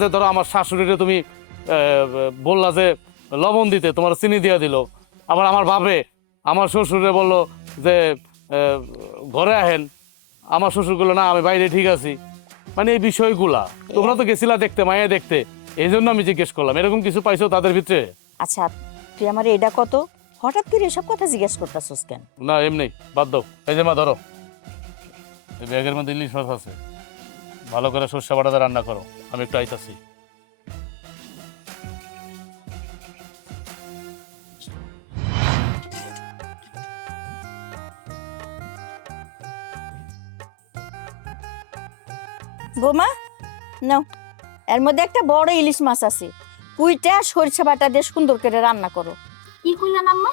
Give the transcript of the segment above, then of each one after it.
যে ধরো আমার শাশুড়িরে তুমি বললা যে লবণ দিতে, তোমার চিনি দিয়া দিল। আবার আমার ভাবে আমার শ্বশুরে বললো যে ঘরে আহেন, আমার শ্বশুর গুলো না আমি বাইরে ঠিক আছি। মানে এই বিষয়গুলা তোমরা তো গেছিলা দেখতে, মায়া দেখতে, এই জন্য আমি জিজ্ঞেস করলাম এরকম কিছু পাইছো তাদের ভিতরে? আচ্ছা তুই আমার এটা কত হঠাৎ করে এসব কথা জিজ্ঞেস করতেছিস কেন? না এমনি বাদ দাও। এই যে মা ধরো, এই ব্যাগের মধ্যে ইলিশ মাছ আছে, ভালো করে সর্ষে বাটাতে রান্না করো, আমি একটু আইতাছি। বোমা নাও, এর মধ্যে একটা বড় ইলিশ মাছ আছে, কুইটা সরিষা বাটা দিয়ে সুন্দর করে রান্না করো। কি কইলেন আম্মা?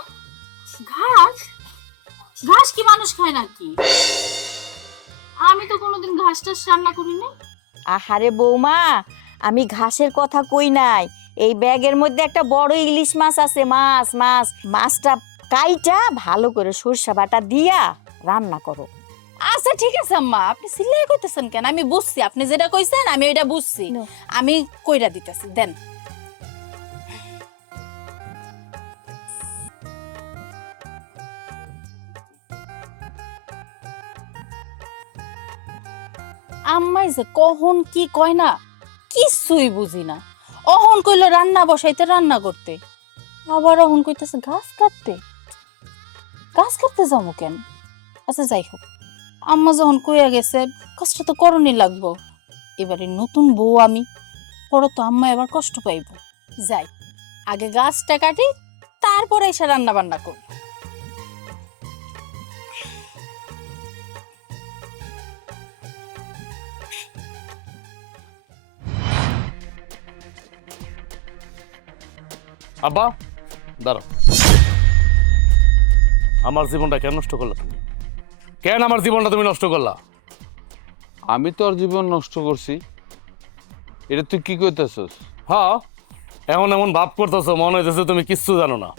ঘাস? ঘাস কি মানুষ খায় নাকি? আমি তো কোনোদিন ঘাস টাস রান্না করিনি। আহারে বৌমা, আমি ঘাসের কথা কই নাই, এই ব্যাগের মধ্যে একটা বড় ইলিশ মাছ আছে, মাছ মাছ মাছটা কাইটা ভালো করে সরিষা বাটা দিয়া রান্না করো। আচ্ছা ঠিক আছে আম্মা, আপনি সিলাই কইতেছেন কেন? আমি বুঝছি আপনি যেটা কইছেন, আমি এটা বুঝছি। No. আমি কইরা দিতেছি, দেন। আম্মাই যে কখন কি কয় না কিছুই বুঝি না। অহন কইলো রান্না বসাইতে, রান্না করতে, আবার অহন কইতেছে গাছ কাটতে। গাছ কাটতে যাবো কেন? আচ্ছা যাই হোক, আম্মা যখন কইয়া গেছে কষ্ট তো করণই লাগবো। এবারে নতুন বউ আমি, পরে তো আম্মা এবার কষ্ট পাইব। যাই আগে গাছটা কাটি, তারপরে এসে রান্না বান্না করব। আব্বা দাঁড়াও, আমার জীবনটা কেন নষ্ট করলা তুমি? কেন আমার জীবনটা তুমি নষ্ট করলা? আমি তোর জীবন নষ্ট করছি? এটা তুই কি কইতেছস? হ্যাঁ, এখন এমন ভাব করতেছো মনে হইতেছে তুমি কিচ্ছু জানো না।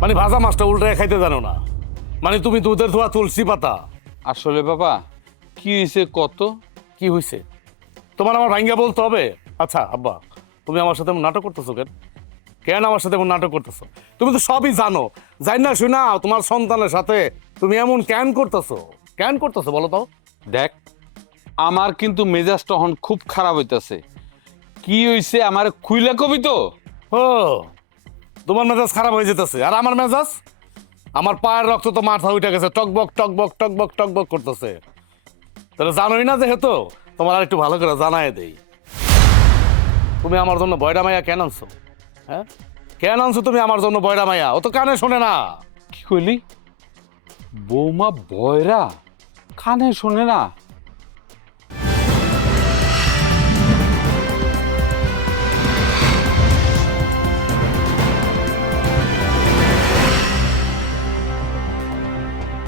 মানে ভাজা মাছটা উল্টে খাইতে জানো না, মানে তুমি দুধের ধোয়া তুলসী পাতা। আসলে বাবা কি হয়েছে কত? কি হয়েছে তোমার আমার ভাঙ্গা বলতে হবে? আচ্ছা আব্বা, তুমি আমার সাথে এমন নাটক করতেছো কেন? কেন আমার সাথে এমন নাটক করতেছো? তুমি তো সবই জানো, জানি না শুনা তোমার সন্তানের সাথে তুমি এমন কেন করতেছো? কেন করতেছো বলো তো? দেখ, আমার কিন্তু মেজাজটা এখন খুব খারাপ হইতাছে। কি হইছে আমার খুইলা কবি তো? ও, তোমার মেজাজ খারাপ হয়ে যেতেছে, আর আমার মেজাজ, আমার পায়ের রক্ত তো মাথা উঠে গেছে, টকবক টকবক টকবক টকবক করতেছে। তাহলে জানোই না যেহেতু, তোমার আর একটু ভালো করে জানাই দেই। তুমি আমার জন্য বয়ডা মাইয়া কেন আনছো? হ্যাঁ, কেন আনছো তুমি আমার জন্য বয়ডা মাইয়া? ও তো কানে শোনে না। কি কইলি? বৌমা বয়রা কানে শোনে না?